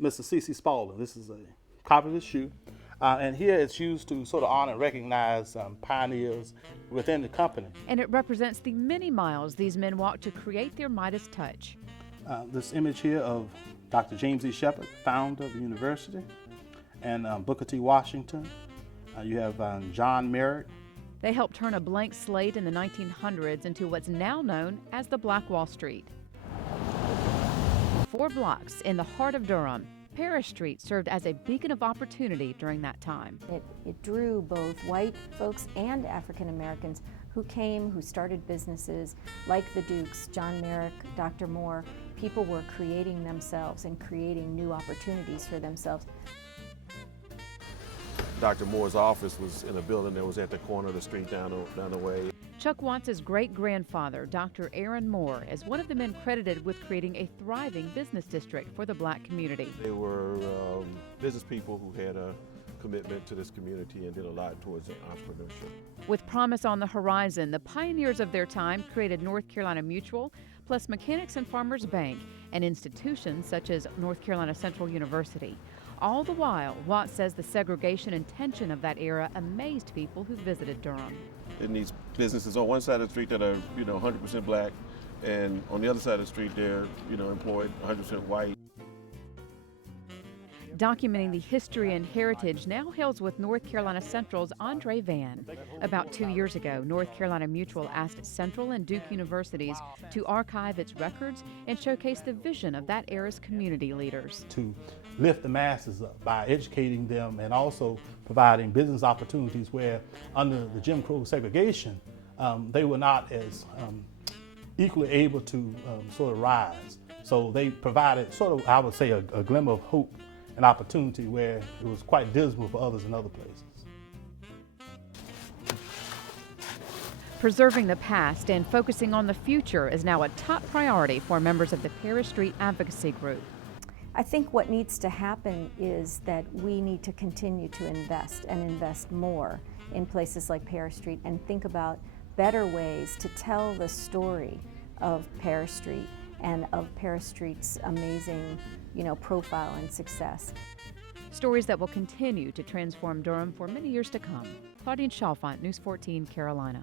Mr. C.C. Spaulding. This is a copy of his shoe. And here it's used to sort of honor and recognize pioneers within the company. And it represents the many miles these men walked to create their Midas touch. This image here of Dr. James E. Shepard, founder of the university, and Booker T. Washington. You have John Merrick. They helped turn a blank slate in the 1900s into what's now known as the Black Wall Street. 4 blocks in the heart of Durham, Paris Street served as a beacon of opportunity during that time. It drew both white folks and African Americans who came, who started businesses like the Dukes, John Merrick, Dr. Moore. People were creating themselves and creating new opportunities for themselves. Dr. Moore's office was in a building that was at the corner of the street down the way. Chuck Watts' great-grandfather, Dr. Aaron Moore, is one of the men credited with creating a thriving business district for the black community. They were business people who had a commitment to this community and did a lot towards entrepreneurship. With promise on the horizon, the pioneers of their time created North Carolina Mutual, plus Mechanics and Farmers Bank, and institutions such as North Carolina Central University. All the while, Watts says the segregation and tension of that era amazed people who visited Durham. In these businesses on one side of the street that are, 100% black, and on the other side of the street they're, employed 100% white. Documenting the history and heritage now hails with North Carolina Central's Andre Van. About 2 years ago, North Carolina Mutual asked Central and Duke universities to archive its records and showcase the vision of that era's community leaders. To lift the masses up by educating them and also providing business opportunities where under the Jim Crow segregation, they were not as equally able to sort of rise. So they provided sort of, I would say, a glimmer of hope and opportunity where it was quite dismal for others in other places. Preserving the past and focusing on the future is now a top priority for members of the Paris Street Advocacy Group. I think what needs to happen is that we need to continue to invest and invest more in places like Paris Street and think about better ways to tell the story of Paris Street and of Paris Street's amazing, profile and success. Stories that will continue to transform Durham for many years to come. Claudine Chalfant, News 14, Carolina.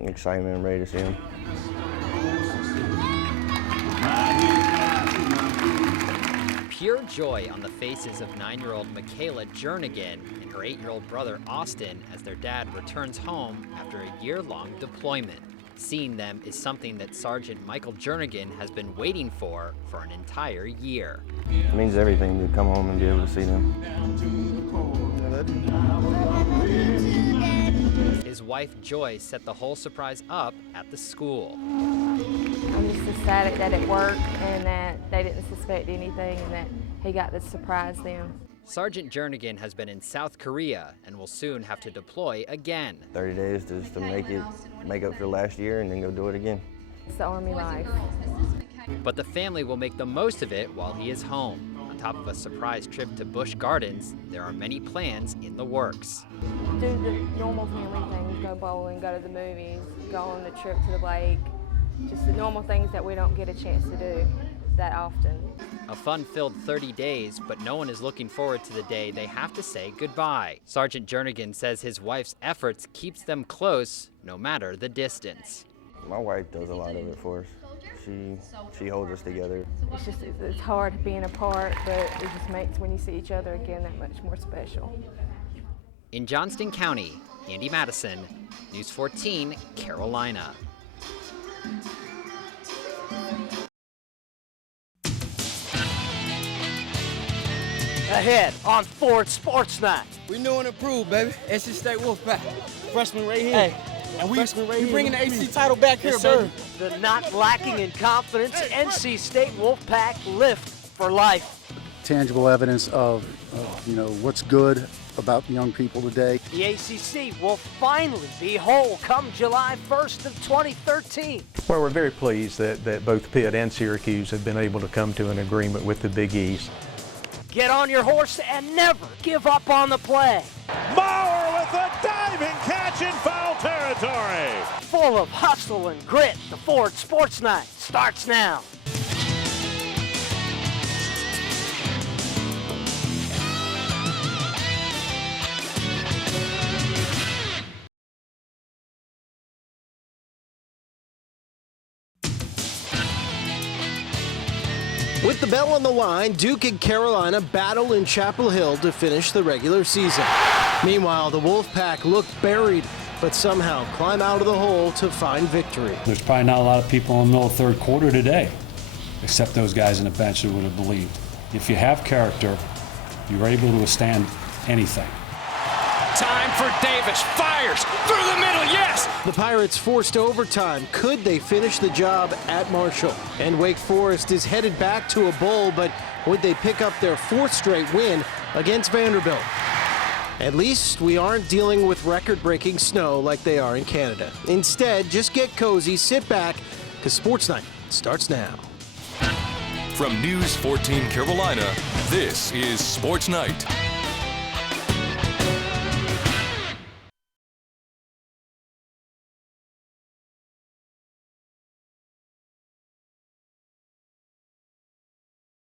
Excitement and ready to see him. Pure joy on the faces of 9-year-old Michaela Jernigan and her 8-year-old brother Austin as their dad returns home after a year-long deployment. Seeing them is something that Sergeant Michael Jernigan has been waiting for an entire year. It means everything to come home and be able to see them. His wife Joy set the whole surprise up at the school. I'm just ecstatic that it worked and that they didn't suspect anything and that he got to surprise them. Sergeant Jernigan has been in South Korea and will soon have to deploy again. 30 days just to make up for last year and then go do it again. It's the Army life. But the family will make the most of it while he is home. On top of a surprise trip to Busch Gardens, there are many plans in the works. Do the normal family things, go bowling, go to the movies, go on the trip to the lake, just the normal things that we don't get a chance to do that often. A fun-filled 30 days, but no one is looking forward to the day they have to say goodbye. Sergeant Jernigan says his wife's efforts keeps them close, no matter the distance. My wife does a lot of it for us. She holds us together. It's hard being apart, but it just makes when you see each other again that much more special. In Johnston County, Andy Madison, News 14, Carolina. Ahead on Ford Sports Night. We new and improved, baby. NC State Wolfpack. Freshman right here. Hey, And we bringing the ACC title back here, baby. The not lacking in confidence, NC State Wolfpack lift for life. Tangible evidence of what's good about the young people today. The ACC will finally be whole come July 1st of 2013. Well, we're very pleased that both Pitt and Syracuse have been able to come to an agreement with the Big East. Get on your horse and never give up on the play. Bauer with a diving catch in foul territory. Full of hustle and grit, the Ford Sports Night starts now. With the bell on the line, Duke and Carolina battle in Chapel Hill to finish the regular season. Meanwhile, the Wolfpack look buried, but somehow climb out of the hole to find victory. There's probably not a lot of people in the middle of the third quarter today, except those guys on the bench who would have believed. If you have character, you're able to withstand anything. Time for Davis, fires through the middle, yes! The Pirates forced overtime. Could they finish the job at Marshall? And Wake Forest is headed back to a bowl, but would they pick up their fourth straight win against Vanderbilt? At least we aren't dealing with record-breaking snow like they are in Canada. Instead, just get cozy, sit back, because Sports Night starts now. From News 14 Carolina, this is Sports Night.